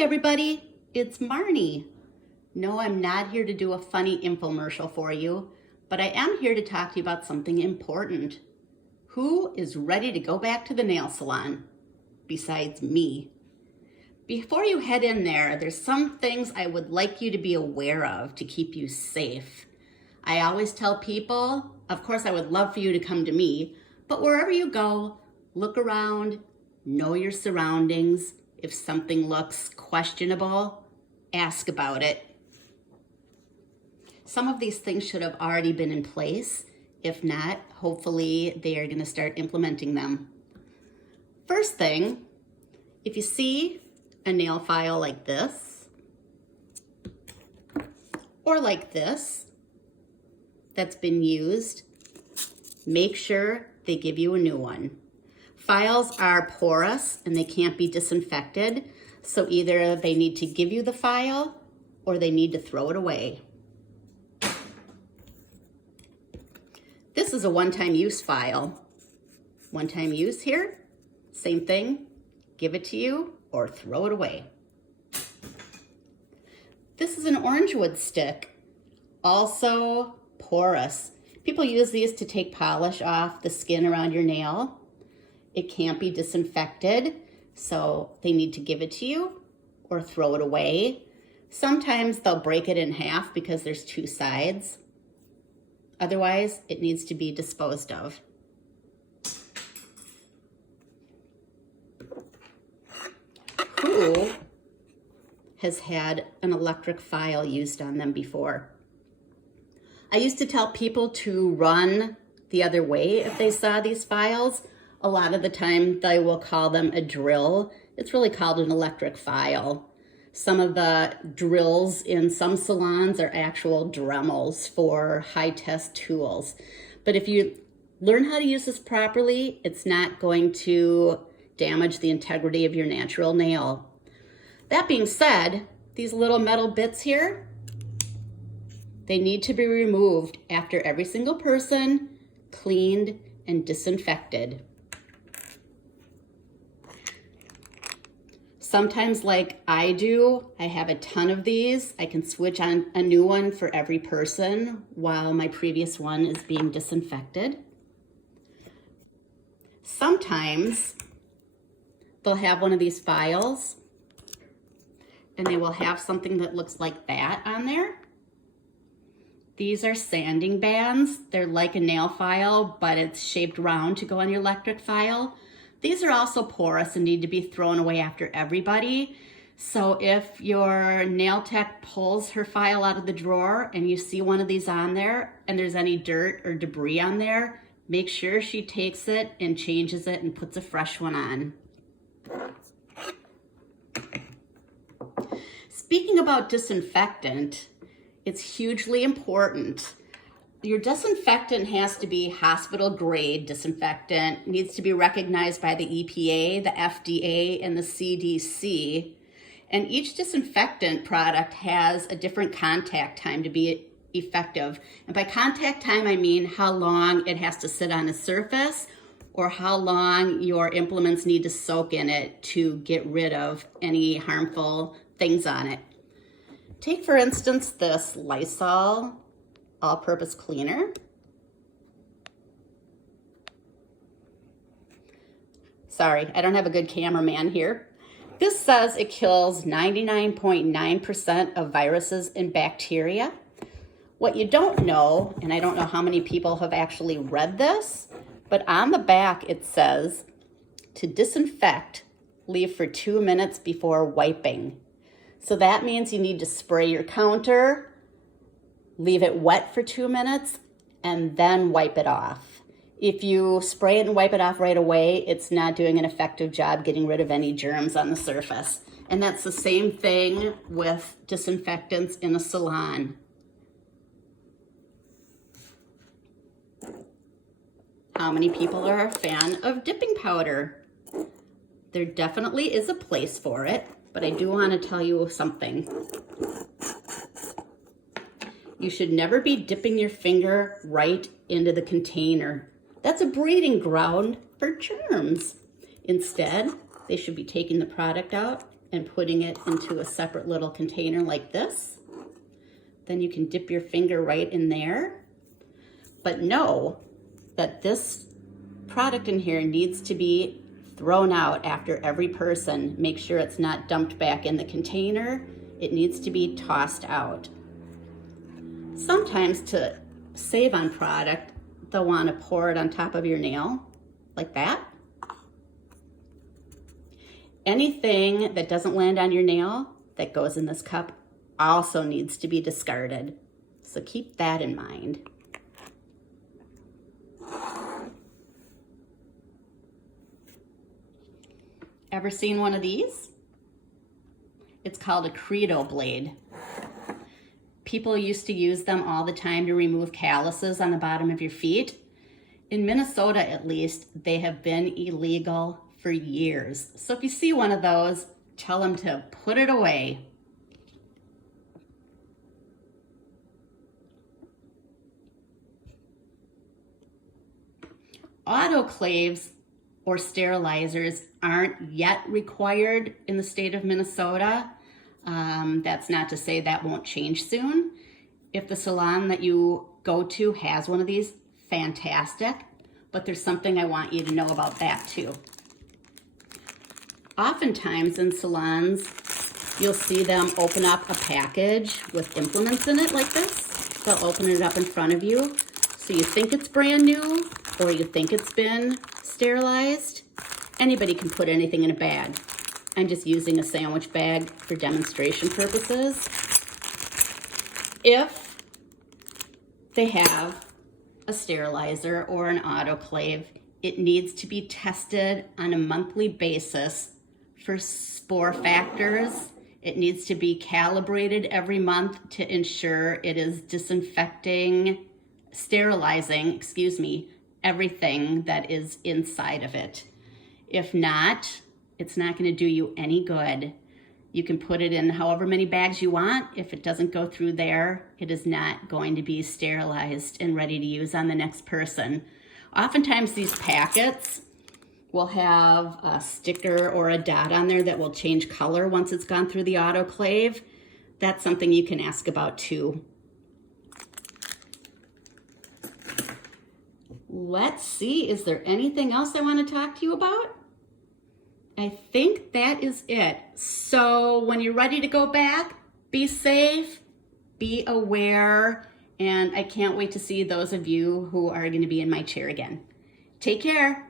Hi everybody, it's Marnie. No, I'm not here to do a funny infomercial for you, but I am here to talk to you about something important. Who is ready to go back to the nail salon besides me? Before you head in there, there's some things I would like you to be aware of to keep you safe. I always tell people, of course I would love for you to come to me, but wherever you go, look around, know your surroundings. If something looks questionable, ask about it. Some of these things should have already been in place. If not, hopefully they are going to start implementing them. First thing, if you see a nail file like this, or like this, that's been used, make sure they give you a new one. Files are porous and they can't be disinfected, so either they need to give you the file or they need to throw it away. This is a one-time use file. One-time use here, same thing, give it to you or throw it away. This is an orange wood stick, also porous. People use these to take polish off the skin around your nail. It can't be disinfected, so they need to give it to you or throw it away. Sometimes they'll break it in half because there's two sides. Otherwise, it needs to be disposed of. Who has had an electric file used on them before? I used to tell people to run the other way if they saw these files. A lot of the time they will call them a drill. It's really called an electric file. Some of the drills in some salons are actual Dremels for high-test tools. But if you learn how to use this properly, it's not going to damage the integrity of your natural nail. That being said, these little metal bits here, they need to be removed after every single person, cleaned and disinfected. Sometimes, like I do, I have a ton of these. I can switch on a new one for every person while my previous one is being disinfected. Sometimes they'll have one of these files and they will have something that looks like that on there. These are sanding bands. They're like a nail file, but it's shaped round to go on your electric file. These are also porous and need to be thrown away after everybody. So if your nail tech pulls her file out of the drawer and you see one of these on there and there's any dirt or debris on there, make sure she takes it and changes it and puts a fresh one on. Speaking about disinfectant, it's hugely important. Your disinfectant has to be hospital grade disinfectant, needs to be recognized by the EPA, the FDA, and the CDC. And each disinfectant product has a different contact time to be effective. And by contact time, I mean how long it has to sit on a surface or how long your implements need to soak in it to get rid of any harmful things on it. Take, for instance, this Lysol all-purpose cleaner. Sorry, I don't have a good cameraman here. This says it kills 99.9% of viruses and bacteria. What you don't know, and I don't know how many people have actually read this, but on the back it says to disinfect, leave for 2 minutes before wiping. So that means you need to spray your counter, leave it wet for 2 minutes, and then wipe it off. If you spray it and wipe it off right away, it's not doing an effective job getting rid of any germs on the surface. And that's the same thing with disinfectants in a salon. How many people are a fan of dipping powder? There definitely is a place for it, but I do want to tell you something. You should never be dipping your finger right into the container. That's a breeding ground for germs. Instead, they should be taking the product out and putting it into a separate little container like this. Then you can dip your finger right in there. But know that this product in here needs to be thrown out after every person. Make sure it's not dumped back in the container. It needs to be tossed out. Sometimes to save on product, they'll want to pour it on top of your nail, like that. Anything that doesn't land on your nail that goes in this cup also needs to be discarded. So keep that in mind. Ever seen one of these? It's called a Credo blade. People used to use them all the time to remove calluses on the bottom of your feet. In Minnesota, at least, they have been illegal for years. So if you see one of those, tell them to put it away. Autoclaves or sterilizers aren't yet required in the state of Minnesota. That's not to say that won't change soon. If the salon that you go to has one of these, fantastic. But there's something I want you to know about that too. Oftentimes in salons, you'll see them open up a package with implements in it like this. They'll open it up in front of you. So you think it's brand new or you think it's been sterilized. Anybody can put anything in a bag. I'm just using a sandwich bag for demonstration purposes. If they have a sterilizer or an autoclave, it needs to be tested on a monthly basis for spore factors. It needs to be calibrated every month to ensure it is sterilizing, everything that is inside of it. If not, it's not going to do you any good. You can put it in however many bags you want. If it doesn't go through there, it is not going to be sterilized and ready to use on the next person. Oftentimes these packets will have a sticker or a dot on there that will change color once it's gone through the autoclave. That's something you can ask about too. Let's see, is there anything else I want to talk to you about? I think that is it. So when you're ready to go back, be safe, be aware, and I can't wait to see those of you who are going to be in my chair again. Take care.